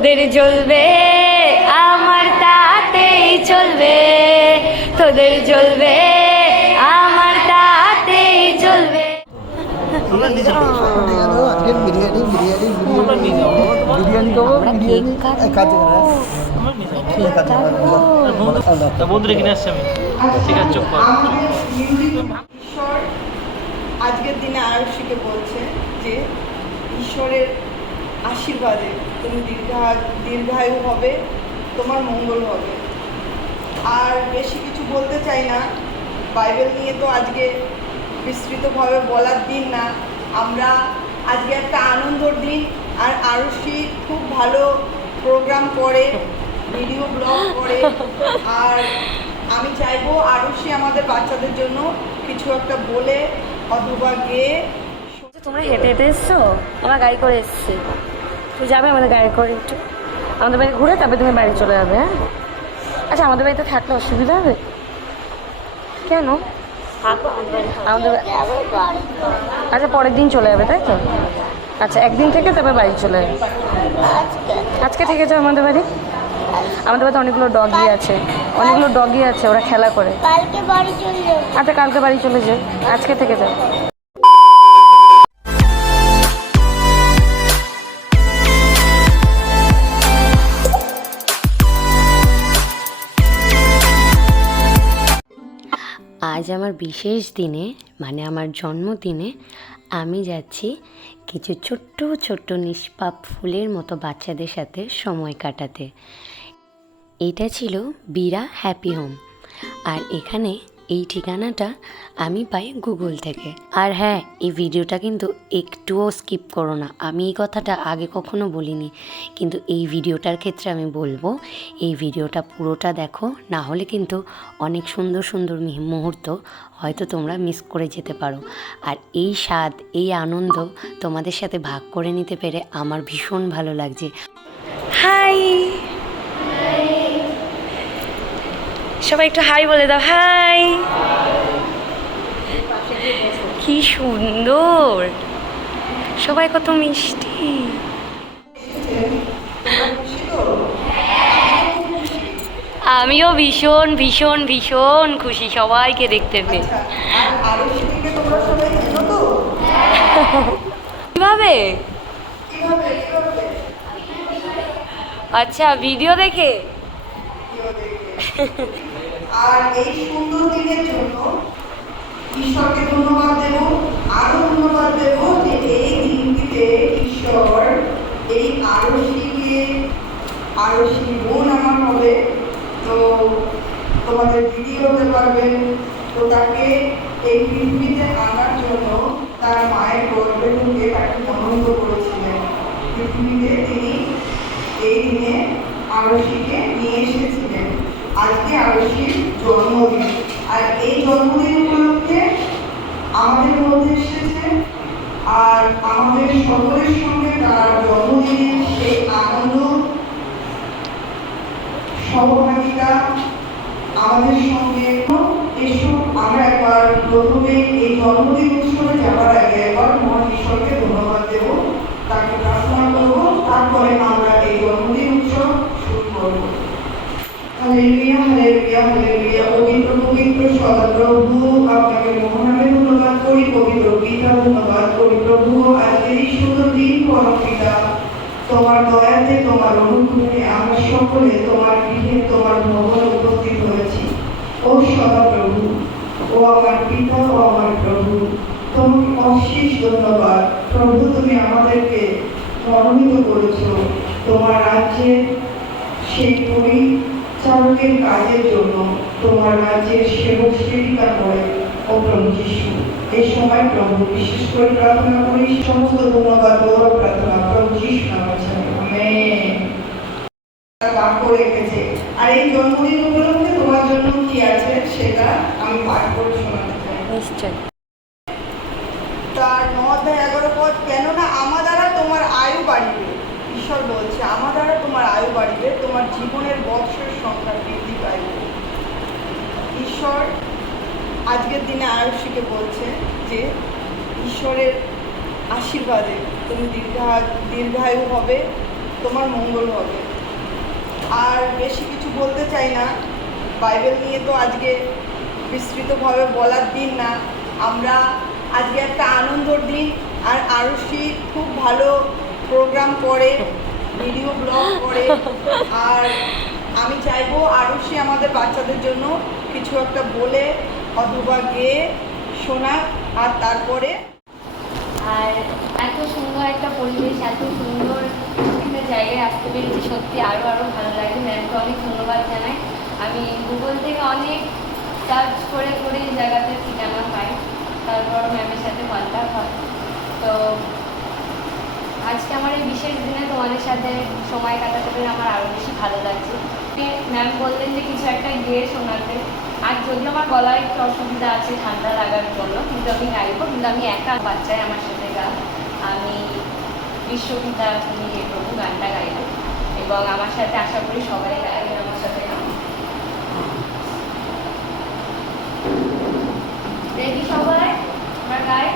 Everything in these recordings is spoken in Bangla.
তোদের জ্বলবে আমার তাতেই চলবে। তোদের জ্বলবে আমার তাতেই চলবে। ঠিক আছে বন্ধুরা কিনে আসছি আমি। ঠিক আছে চুপ আজকের দিনে বলছে যে ঈশ্বরের আশীর্বাদে। তুমি দীর্ঘা দীর্ঘায়ু হবে, তোমার মঙ্গল হবে। আর বেশি কিছু বলতে চাই না। বাইবেল নিয়ে তো আজকে বিস্তৃতভাবে বলার দিন না। আমরা আজকে একটা আনন্দর দিন। আর আরুষি খুব ভালো প্রোগ্রাম করে ভিডিও ব্লগ করে। আর আমি চাইব আরুষি আমাদের বাচ্চাদের জন্য কিছু একটা বলে, অথবা গেয়ে তোমরা হেঁটে হেঁটে এসছো? আমরা গাড়ি করে এসছি। তুই যাবে আমাদের গাড়ি করে একটু। আমাদের বাড়ি ঘুরে তারপরে তুমি বাড়ি চলে যাবে হ্যাঁ? আচ্ছা আমাদের বাড়িতে থাকলে অসুবিধা হবে? কেন? আমাদের আচ্ছা পরের দিন চলে যাবে তাই তো? আচ্ছা একদিন থেকে তারপরে বাড়ি চলে যাবে। আজকে থেকে যাও আমাদের বাড়ি। আমাদের বাড়িতে অনেকগুলো ডগি আছে। অনেকগুলো ডগি আছে ওরা খেলা করে। আচ্ছা কালকে বাড়ি চলে যাও আজকে থেকে যাও। আজ আমার বিশেষ দিনে মানে আমার জন্মদিনে, আমি যাচ্ছি কিছু ছোট্ট ছোট্ট নিষ্পাপ ফুলের মতো বাচ্চাদের সাথে সময় কাটাতে। এটা ছিল বীরা হ্যাপি হোম। আর এখানে এই ঠিকানাটা আমি পাই গুগল থেকে। আর হ্যাঁ এই ভিডিওটা কিন্তু একটুও স্কিপ করো না। আমি এই কথাটা আগে কখনো বলিনি। কিন্তু এই ভিডিওটার ক্ষেত্রে আমি বলব, এই ভিডিওটা পুরোটা দেখো। না হলে কিন্তু অনেক সুন্দর সুন্দর মুহূর্ত হয়তো তোমরা মিস করে যেতে পারো। আর এই স্বাদ, এই আনন্দ তোমাদের সাথে ভাগ করে নিতে পেরে আমার ভীষণ ভালো লাগছে। হাই সবাই একটু হাই বলে দাও, হাই। কি সুন্দর। সবাই কত মিষ্টি। আমিও ভীষণ ভীষণ ভীষণ খুশি সবাইকে দেখতে পেয়ে। কীভাবে? আচ্ছা ভিডিও দেখে? আর এই সুন্দর দিনের জন্য ঈশ্বরকে ধন্যবাদ দেব, আরও ধন্যবাদ দেব যে এই দিনটিতে ঈশ্বর এই আরশিকে আরশি বোন আমার হবে। তো তোমাদের দিদি হতে পারবেন তো তাকে এই পৃথিবীতে আনার জন্য তার মায়ের গর্ভে ঢুকে তাকে মনোনীত করেছিলেন। পৃথিবীতে তিনি এই দিনে আরশিকে নিয়ে এসেছিলেন। আজকে আরশির জন্মদিন। আর এই জন্মদিন উপলক্ষে আমাদের মধ্যে এসেছে, আর আমাদের সকলের সঙ্গে তার জন্মদিনের সেই আনন্দ, সহভাগিতা আমাদের সঙ্গে এসব আমরা একবার প্রথমে এই জন্মদিন উৎসবে যাওয়ার আগে একবার মহান ঈশ্বরকে ধন্যবাদ দেব তাকে প্রার্থনা করব তারপরে আমরা এই জন্মদিন উৎসব শুরু করব হালেলুয়া হালেলুয়া হালেলুয়া পবিত্র পবিত্র সদাপ্রভু আপনাকে মহানামে ধন্যবাদ করি, পবিত্র পিতা ধন্যবাদ করি প্রভু আজকের এই সুন্দর দিন পরম পিতা তোমার দয়াতে, তোমার অনুগ্রহে আমরা সকলে তোমার গৃহে তোমার ভবনে উপস্থিত হয়েছি। ও সদাপ্রভু, ও আমার পিতা ও আমার প্রভু, তোমাকে অশেষ ধন্যবাদ। প্রভু, তুমি আমাদেরকে মনোনীত করেছ। তোমার রাজ্যে সেই পরিচালকের কাজের জন্য। তোমার রাজ্যের সেবক সেবিকা করে ও প্রভু যিশু এই সময় প্রভু বিশেষ করে প্রার্থনা করি সমস্ত ধন্যবাদ গৌরব প্রার্থনা প্রভু যিশু নামে বাক্য রেখেছে আর এই জন্মদিন উপলক্ষে তোমার জন্য কি আছে সেটা আমি পাঠ করে শোনাতে চাই। নিশ্চয়। তার এগারো পদ কেননা আমার দ্বারা তোমার আয়ু বাড়িবে। ঈশ্বর বলছে আমার দ্বারা তোমার আয়ু বাড়িবে তোমার জীবনের বৎসরের সংখ্যা ঈশ্বর আজকের দিনে আয়ুষীকে বলছে যে ঈশ্বরের আশীর্বাদে তুমি দীর্ঘা, দীর্ঘায়ু হবে, তোমার মঙ্গল হবে। আর বেশি কিছু বলতে চাই না। বাইবেল নিয়ে তো আজকে বিস্তৃতভাবে বলার দিন না। আমরা আজকে একটা আনন্দর দিন। আর আরুষি খুব ভালো প্রোগ্রাম করে ভিডিও ব্লগ করে। আর আমি চাইব আরও সে আমাদের বাচ্চাদের জন্য কিছু একটা বলে, অথবা গেয়ে শোনাক, আর তারপরে? আর এত সুন্দর একটা পরিবেশ, এত সুন্দর একটা জায়গায় আসতে পেরেছি, সত্যি আরও আরও ভালো লাগে। ম্যামকে অনেক ধন্যবাদ জানাই। আমি গুগল থেকে অনেক সার্চ করে করে এই জায়গাতে ঠিকানা পাই। তারপর ম্যামের সাথে কন্ট্যাক্ট হয়। তো আজকে আমার এই বিশেষ দিনে তোমাদের সাথে সময় কাটাতে পেরে আমার আরও বেশি ভালো লাগছে। ম্যাম বললেন যে কিছু একটা গিয়ে শোনাতে। আর যদিও আমার গলায় একটু অসুবিধা আছে, ঠান্ডা লাগার জন্য, কিন্তু আমি গাইবো, কিন্তু আমি একা বাচ্চায় আমার সাথে গান আমি বিশ্ববিদ্যা তুমি এ প্রভু গানটা গাইব। এবং আমার সাথে আশা করি সবাই গাইবেন আমার সাথে। গান রেডি সবাই, আমার গাই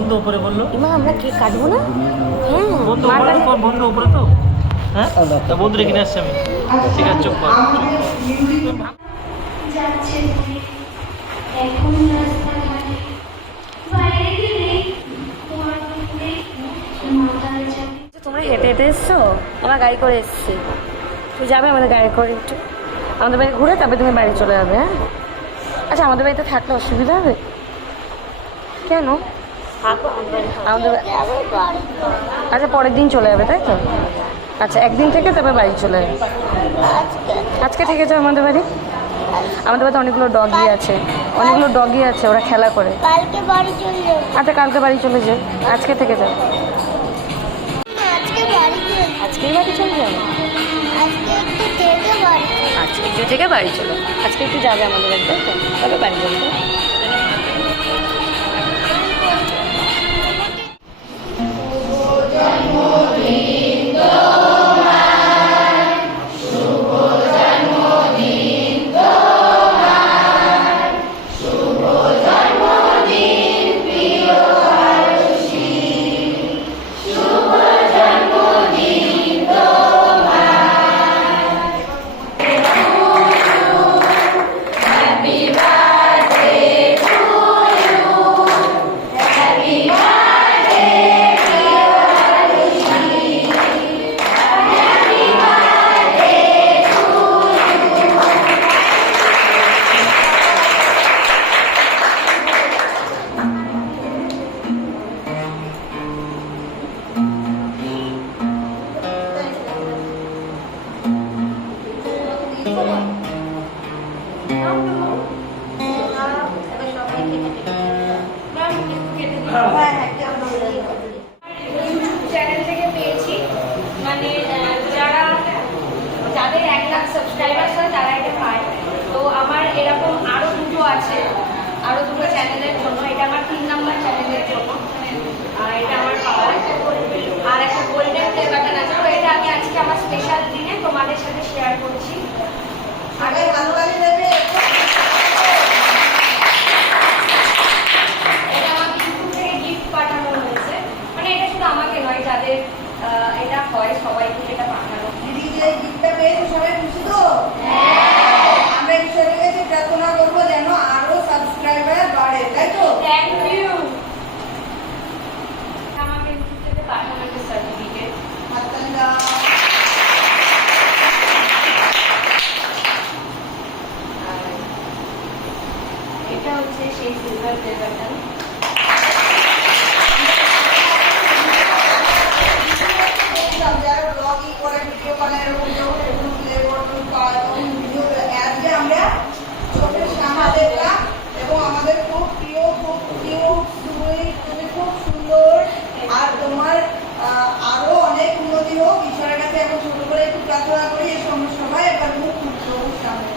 বন্ধু উপরে বলল। এমা আমরা কেক কাটবো না? হ্যাঁ বন্ধু উপরে তো, বন্ধু উপরে তো? হ্যাঁ? তা বন্ধুরে কিনে আসছি আমি। ঠিক আছে এখন রাস্তাঘাটে। বাইরে গেলে মাতাল যাবে তোমরা হেঁটে হেঁটে এসছো? আমরা গাড়ি করে এসছি। তুই যাবে আমাদের গাড়ি করে একটু। আমাদের বাড়ি ঘুরে তারপরে তুমি বাড়ি চলে যাবে হ্যাঁ? আচ্ছা আমাদের বাড়িতে থাকলে অসুবিধা হবে? কেন? আমাদের আচ্ছা পরের দিন চলে যাবে তাই তো? আচ্ছা একদিন থেকে তারপরে বাড়ি চলে যাবে। আজকে থেকে যাও আমাদের বাড়ি। আমাদের বাড়িতে অনেকগুলো ডগি আছে। অনেকগুলো ডগি আছে ওরা খেলা করে। কালকে বাড়ি চলে যাব আচ্ছা কালকে বাড়ি চলে যাও। আজকে থেকে যাও। আজকে বাড়ি চলে আজকেই বাড়ি চলে যাবে আজকে একটু থেকে বাড়ি চলো আজকে একটু যাবে আমাদের বাড়িতে তবে বাড়ি যাবে সাবস্ক্রাইবার্স হয় তারা এটা পায় তো আমার এরকম আরও দুটো আছে আরও দুটো চ্যানেলের জন্য। এটা আমার তিন নাম্বার চ্যানেলের জন্য। আর এটা আমার পাওয়ার। আর একটা গোল্ডেন প্লে বাটন আছে। তো এটা আমি আজকে আমার স্পেশাল দিনে তোমাদের সাথে শেয়ার করছি। আগে দেবে মানে এটা শুধু আমাকে নয় যাদের এটা হয় সবাইকে এটা পাঠানো যে গিফটটা পেয়েছে সবাই খুশি তো আমরা ঈশ্বরের কাছে প্রার্থনা করব যেন আরও সাবস্ক্রাইবার বাড়ে তাই তো থ্যাংক ইউ আমাকে ইউটিউব থেকে পাঠানো একটা সার্টিফিকেট হাততালি দাও। এটা হচ্ছে সেই সিলভার প্লে বাটন দেখলাম যারা ব্লগিং করে ভিডিও বানায় এরকম যখন এরকম প্লে বটন পাওয়া তখন ভিডিও আজকে আমরা চোখের সামনে দেখলাম এবং আমাদের খুব প্রিয় খুব কিউট সুইট তুমি খুব সুন্দর আর তোমার আরও অনেক উন্নতি হোক, ঈশ্বরের কাছে এখন ছোট করে একটু প্রার্থনা করি, এই সময় সবাই একবার মুখ সামনে।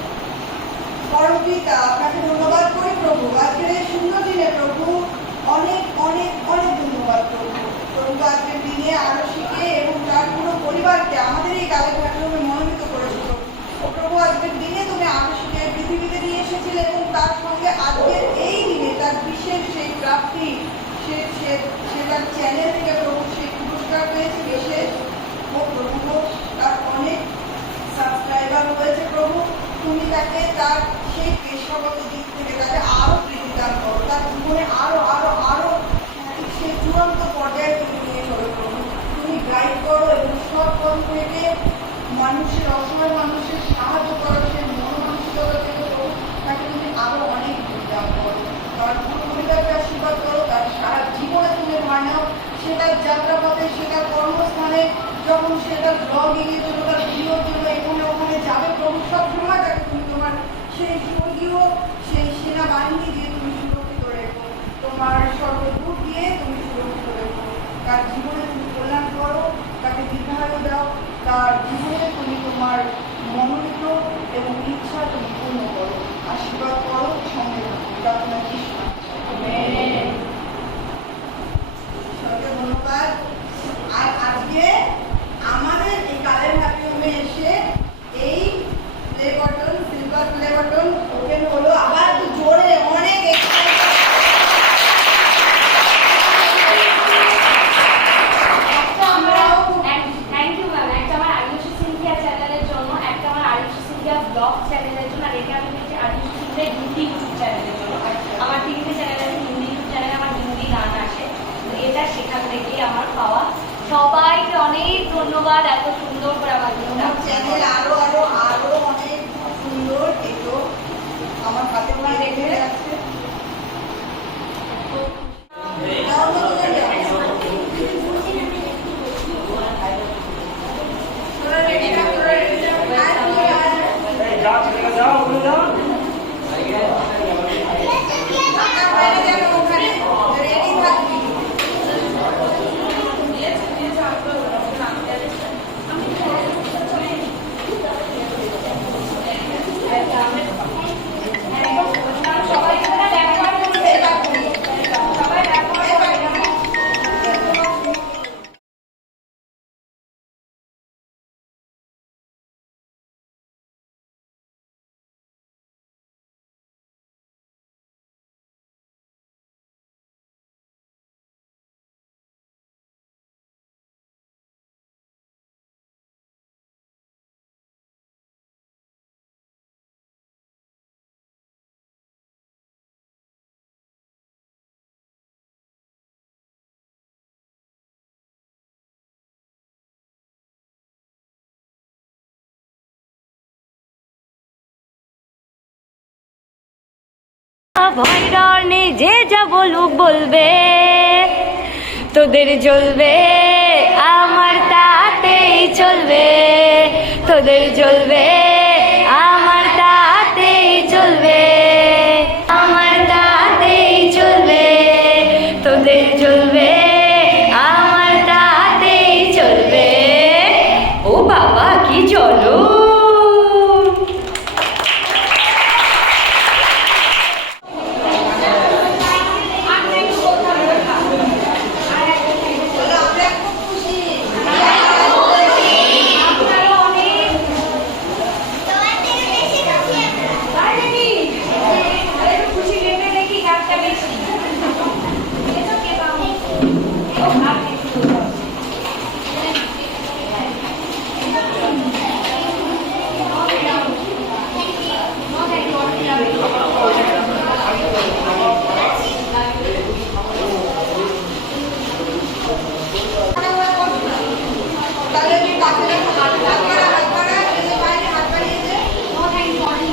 পরম পিতা, আপনাকে ধন্যবাদ করি প্রভু। আজকের এই সুন্দর দিনে প্রভু, অনেক অনেক অনেক ধন্যবাদ প্রভু। প্রভু আজকের দিনে আরও শিখে এবং তার পুরো পরিবারকে আমাদের এই কালে প্ল্যাটফর্মে মনোনীত করেছিল। প্রভু, আজকের দিনে তুমি আরও শিখে পৃথিবীতে নিয়ে এসেছিলে এবং তার সঙ্গে আজকের এই দিনে তার বিশেষ সেই প্রাপ্তি সে সে- সে তার চ্যানেল থেকে সেই পুরস্কার পেয়েছে বিশেষ ও প্রভু তার অনেক সাবস্ক্রাইবার হয়েছে প্রভু তুমি তাকে তার সেই পেশাগত দিক থেকে তাকে আরও বৃদ্ধি দান করো। তার জীবনে আরও আরও আরও সে চূড়ান্ত পর্যায়ে তুমি নিয়ে চলো প্রভু তুমি গাইড করো এবং সব পথ থেকে মানুষের, অসহায় মানুষের সাহায্য করো, সে মন মানসিকতা থেকে তাকে তুমি আরও অনেক বৃদ্ধি দান করো। তার পুরো পরিবারকে আশীর্বাদ করো তার সারা জীবনে তুমি ধার নাও সে তার যাত্রাপথে সে তার কর্মস্থানে যখন সে তার ব্লগিং এর জন্য তার ভিডিওর জন্য এখানে ওখানে যাবে প্রভু, সব সময় তাকে তুমি তোমার সেই স্বর্গীয় সেই সেনাবাহিনী দিয়ে তুমি সুরক্ষিত রেখো। তোমার সর্বদূর দিয়ে তুমি সুরক্ষিত রেখো। তার জীবনে তুমি কল্যাণ করো, তাকে দীর্ঘায়ু দাও। তার জীবনে তুমি তোমার মনোনীত এবং ইচ্ছা তুমি পূর্ণ করো। আশীর্বাদ করো, সঙ্গে প্রার্থনা যিশু ভয় ডর যে যা বলুক বলবে। তোদের জ্বলবে আমার তাতেই চলবে। তোদের জ্বলবে